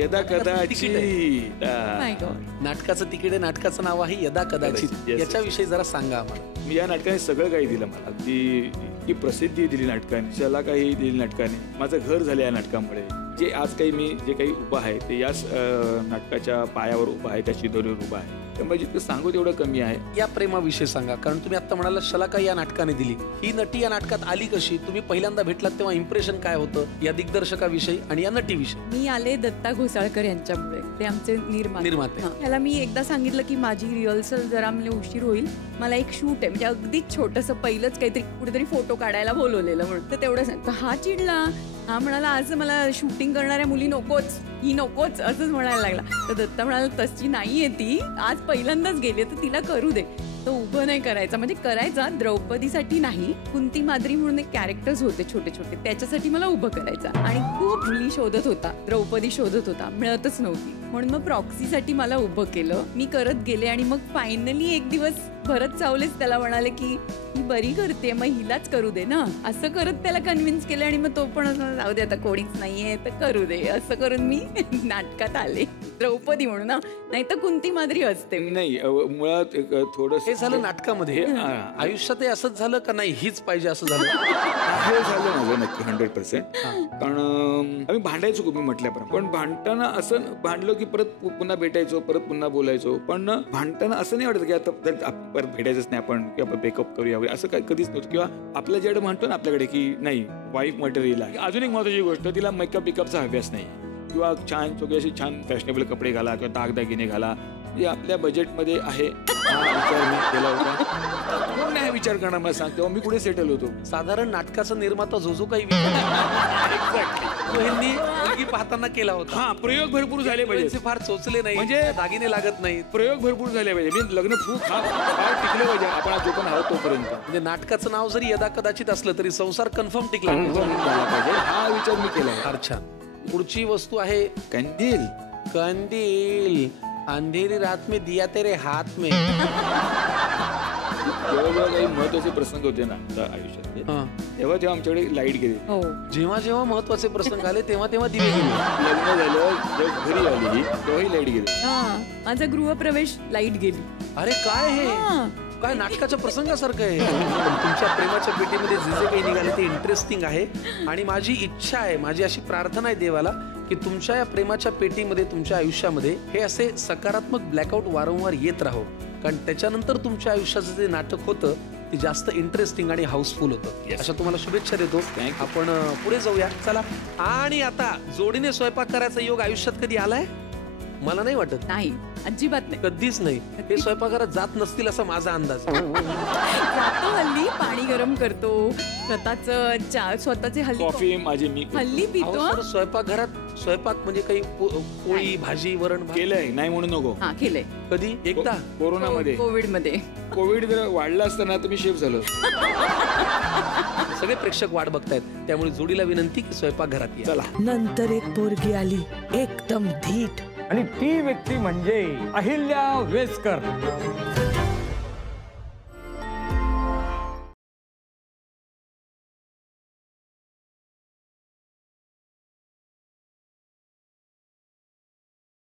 यदा कदाचित. नाटकाचं तिकीट आहे, नाटकाचं नाव आहे यदा कदाचित. याच्याविषयी जरा सांगा आम्हाला. मी या नाटकाने सगळं काही दिलं मला. ती प्रसिद्धी दिली नाटकाने, त्याला काही दिली नाटकाने. माझं घर झालं या नाटकामुळे. जे आज काही मी जे काही उभं आहे ते याच नाटकाच्या पायावर उभं आहे, त्या शिदोरीवर उभं आहे. त्यामुळे जितकं सांगू तेवढं कमी आहे. या प्रेमाविषयी सांगा, कारण तुम्ही आता म्हणाला शलाका या नाटकाने दिली. ही नटी या नाटकात आली कशी? तुम्ही पहिल्यांदा भेटलात तेव्हा इम्प्रेशन काय होतं या दिग्दर्शकाविषयी आणि या नटीविषयी? मी आले दत्ता घोसाळकर यांच्यामुळे. ते आमचे निर्माते. त्याला मी एकदा सांगितलं की माझी रिहर्सल जरा म्हणजे उशीर होईल, मला एक शूट आहे, म्हणजे अगदीच छोटंसं पहिलंच काहीतरी कुठेतरी फोटो काढायला बोलवलेलं म्हणून. तर तेवढं हा चिडला. हा म्हणाला आज मला शूटिंग करणाऱ्या मुली नकोच, ही नकोच असंच म्हणायला लागला. तर दत्ता म्हणाला तशी नाहीये ती, आज पहिल्यांदाच गेली तर तिला करू दे. तो उभं नाही करायचा, म्हणजे करायचा द्रौपदीसाठी नाही, कुंती माद्री म्हणून एक कॅरेक्टर्स होते छोटे छोटे, त्याच्यासाठी मला उभं करायचा. आणि खूप मुली शोधत होता, द्रौपदी शोधत होता, मिळतच नव्हती. म्हणून मग प्रॉक्सीसाठी मला उभं केलं. मी करत गेले आणि मग फायनली एक दिवस भरत चावलेच त्याला म्हणाले की ही बरी करते, मग हिलाच करू दे ना. असं करत त्याला कन्व्हिन्स केलं आणि मग तो पण असं जाऊ दे आता कोणीच नाहीये तर करू दे, असं करून मी नाटकात आले द्रौपदी म्हणून ना, नाही तर कुंती माद्री असते. नाही, मुळात थोडंसं हे झालं नाटकामध्ये. आयुष्यात असंच झालं का नाही हीच पाहिजे असं झालं? हे झालं माझं नक्की 100%. कारण आम्ही भांडायचो खूप, मी म्हटल्याप्रमाणे. पण भांडताना असं भांडलो की परत पुन्हा भेटायचो, परत पुन्हा बोलायचो. पण भांडताना असं नाही वाटत की आता परत भेटायचंच नाही आपण, किंवा ब्रेकअप करूया वगैरे, असं काय कधीच नव्हतं. किंवा आपल्या जेवढं म्हणतो ना आपल्याकडे की नाही वाईफ मटेरियल आहे. अजून एक महत्वाची गोष्ट, तिला मेकअप बिकअपचा अभ्यास नाही, किंवा छान सगळे असे छान फॅशनेबल कपडे घाला किंवा दागदागिने घाला, जे आपल्या बजेटमध्ये आहे. हा विचार मी केला होता. कोण नाही विचार करणार मला सांग, तेव्हा मी कुठे सेटल होतो. साधारण नाटकाचा निर्माता जो काही मुलगी पाहताना केला होता. हा, प्रयोग भरपूर झाले पाहिजे, फार चोचले नाही, म्हणजे दागिने लागत नाही, प्रयोग भरपूर झाले पाहिजे. मी लग्न खूप टिकले पाहिजे आपण जो पण आहोत तोपर्यंत. म्हणजे नाटकाचं नाव जरी यदा कदाचित असलं तरी संसार कन्फर्म टिकला पाहिजे, हा विचार मी केला. फार छान. पुढची वस्तू आहे कंदील. कंदील. अंधेरी रात में दिया तेरे हात में. जेव्हा जेव्हा काही महत्वाचे प्रसंग होते ना आयुष्यातले, तेव्हा जेव्हा आमच्याकडे लाईट गेली. जेव्हा जेव्हा महत्वाचे प्रसंग आले तेव्हा तेव्हा दिवे गेले. लग्न झालं, जेव्हा घरी आली तेव्हाही लाईट गेली. माझा गृहप्रवेश लाईट गेली. अरे काय हे, काय नाटकाच्या प्रसंगासारखं आहे. तुमच्या प्रेमाच्या पेटीमध्ये जे जे काही निघाले ते इंटरेस्टिंग आहे. आणि माझी इच्छा आहे, माझी अशी प्रार्थना आहे देवाला की तुमच्या या प्रेमाच्या पेटीमध्ये, तुमच्या आयुष्यामध्ये हे असे सकारात्मक ब्लॅकआउट वारंवार येत राहो. कारण त्याच्यानंतर तुमच्या आयुष्याचं जे नाटक होतं ते जास्त इंटरेस्टिंग आणि हाऊसफुल होतं. अशा तुम्हाला शुभेच्छा देतो. आपण पुढे जाऊया चला. आणि आता जोडीने स्वयंपाक करायचा योग आयुष्यात कधी आलाय? मला नाही वाटत. नाही, अजिबात नाही, कधीच नाही. हे स्वयंपाकघरात जात नसतील असा माझा अंदाज. जातो हल्ली, पाणी गरम करतो, स्वतःचे हल्ली कॉफी माझी मी हल्ली पितो. स्वयंपाकघरात स्वयंपाक म्हणजे काही पोळी भाजी वरण केलंय नाही म्हणून नको. हा केलंय. कधी? एकदा कोरोनामध्ये. कोविड जर वाढला असताना तर मी शेफ झालो. सगळे प्रेक्षक वाट बघतायत, त्यामुळे जोडीला विनंती की स्वयंपाकघरात या. चला. नंतर एक पोरगी आली एकदम धीट, आणि ती व्यक्ती म्हणजे अहिल्या वेसकर.